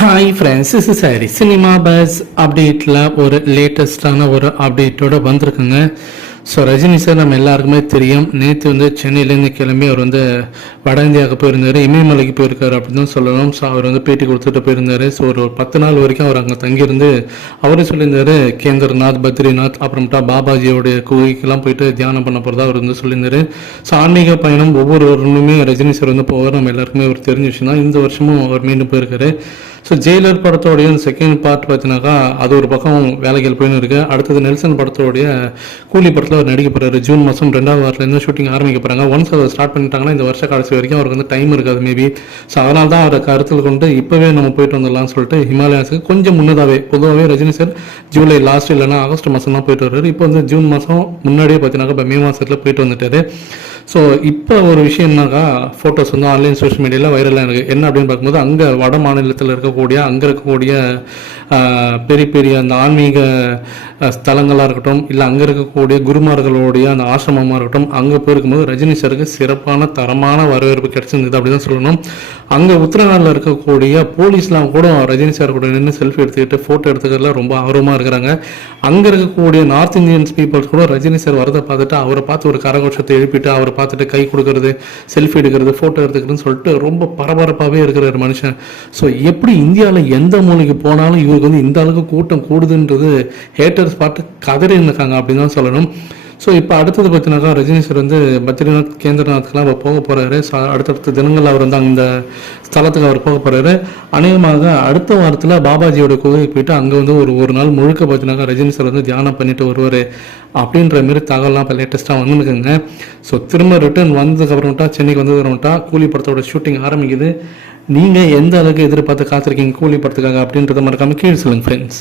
Hi friends is sorry cinema buzz அப்டேட்டில் ஒரு லேட்டஸ்டான ஒரு அப்டேட்டோட வந்திருக்குங்க. ஸோ ரஜினி சார் நம்ம எல்லாருக்குமே தெரியும். நேற்று வந்து சென்னையிலேருந்து கிளம்பி அவர் வந்து வட இந்தியாவுக்கு போயிருந்தார் இமயமலைக்கு போயிருக்காரு அப்படின்னு தான் சொல்லணும். ஸோ அவர் வந்து பேட்டி கொடுத்துட்டு போயிருந்தாரு. ஸோ ஒரு பத்து நாள் வரைக்கும் அவர் அங்கே தங்கியிருந்து அவரே சொல்லியிருந்தாரு கேந்திரநாத் பத்ரிநாத் அப்புறமேட்டா பாபாஜியோடைய கோயிலுக்கெல்லாம் போயிட்டு தியானம் பண்ண போகிறதா அவர் வந்து சொல்லியிருந்தார். ஸோ ஆன்மீக பயணம் ஒவ்வொரு வருடமுமே ரஜினி சார் வந்து போவார். நம்ம எல்லாருக்குமே அவர் தெரிஞ்ச விஷயம் தான். இந்த வருஷமும் அவர் மீண்டும் போயிருக்காரு. ஸோ ஜெயிலர் படத்தோடைய செகண்ட் பார்ட் பார்த்தீங்கன்னாக்கா அது ஒரு பக்கம் வேலைகள் போயின்னு இருக்கு. அடுத்தது நெல்சன் படத்தோடைய கூலி படத்தில் அவர் நடிக்க போறாரு. ஜூன் மாதம் ரெண்டாவது வாரத்துலேருந்து ஷூட்டிங் ஆரம்பிக்க போகிறாங்க ஒன்ஸ் அதை ஸ்டார்ட் பண்ணிட்டாங்கன்னா இந்த வருஷ கடைசி வரைக்கும் அவருக்கு வந்து டைம் இருக்காது மேபி ஸோ அதனால தான் அவரை கருத்தில் கொண்டு இப்போவே நம்ம போயிட்டு வந்துடலாம்னு சொல்லிட்டு ஹிமாலயாஸுக்கு கொஞ்சம் முன்னதாகவே பொதுவாகவே ரஜினி சார் ஜூலை லாஸ்ட் இல்லைன்னா ஆகஸ்ட் மாதம் தான் போயிட்டு வர்றாரு. இப்போ வந்து ஜூன் மாதம் முன்னாடியே பார்த்தீங்கன்னாக்கா இப்போ மே மாதத்தில் போயிட்டு வந்துட்டாரு. ஸோ இப்போ ஒரு விஷயம் என்னக்கா ஃபோட்டோஸ் வந்து ஆன்லைன் சோஷியல் மீடியாவில் வைரலாக இருக்குது என்ன அப்படின்னு பார்க்கும்போது அங்கே வட மாநிலத்தில் இருக்கக்கூடிய அங்கே இருக்கக்கூடிய ஆஹ், பெரிய பெரிய அந்த ஆன்மீக ஸ்தலங்களாக இருக்கட்டும் இல்லை அங்கே இருக்கக்கூடிய குருமார்களுடைய அந்த ஆசிரமமாக இருக்கட்டும் அங்கே போயிருக்கும்போது ரஜினி சாருக்கு சிறப்பான தரமான வரவேற்பு கிடைச்சிருந்தது அப்படின்னு தான் சொல்லணும். அங்கே உத்தரகாண்டில் இருக்கக்கூடிய போலீஸ்லாம் கூட ரஜினி சார் கூட நின்று செல்ஃபி எடுத்துக்கிட்டு ஃபோட்டோ எடுத்துக்கிறதுல ரொம்ப ஆர்வமாக இருக்கிறாங்க. அங்கே இருக்கக்கூடிய நார்த் இந்தியன்ஸ் பீப்புள்ஸ் கூட ரஜினி சார் வரதை பார்த்துட்டு அவரை பார்த்து ஒரு கரகோஷத்தை எழுப்பிட்டு அவரை பார்த்துட்டு கை கொடுக்கறது செல்ஃபி எடுக்கிறது ஃபோட்டோ எடுத்துக்கிறதுன்னு சொல்லிட்டு ரொம்ப பரபரப்பாகவே இருக்கிற ஒரு மனுஷன். ஸோ எப்படி இந்தியாவில் எந்த மூலைக்கு போனாலும் இவருக்கு வந்து இந்த அளவுக்கு கூட்டம் கூடுதுன்றது ஹேட்டர்ஸ் பார்த்து கதறி இருக்காங்க அப்படின்னு தான் சொல்லணும். ஸோ இப்போ அடுத்தது பார்த்தீங்கன்னா ரஜினி சார் வந்து பத்ரிநாத் கேந்திரநாத்க்கெலாம் அவர் போக போகிறாரு அடுத்தடுத்த தினங்கள் அவர் வந்து அந்த ஸ்தலத்துக்கு அவர் போக போகிறாரு அநேகமாக அடுத்த வாரத்தில் பாபாஜியோட கோவிலுக்கு போயிட்டு அங்கே வந்து ஒரு ஒரு நாள் முழுக்க பார்த்தீங்கன்னா ரஜினி சார் வந்து தியானம் பண்ணிட்டு வருவார். அப்படின்ற மாரி தகவலாம் இப்போ லேட்டஸ்ட்டாக வந்துருக்குங்க. ஸோ திரும்ப ரிட்டர்ன் வந்ததுக்கப்புறம்ட்டா சென்னைக்கு வந்ததுக்கப்புறம்ட்டா கூலி படத்தோட ஷூட்டிங் ஆரம்பிக்குது. நீங்கள் எந்த அளவுக்கு எதிர்பார்த்து காத்திருக்கீங்க கூலி படத்துக்காக அப்படின்றத மறக்காமல் கீழே சொல்லுங்கள் ஃப்ரெண்ட்ஸ்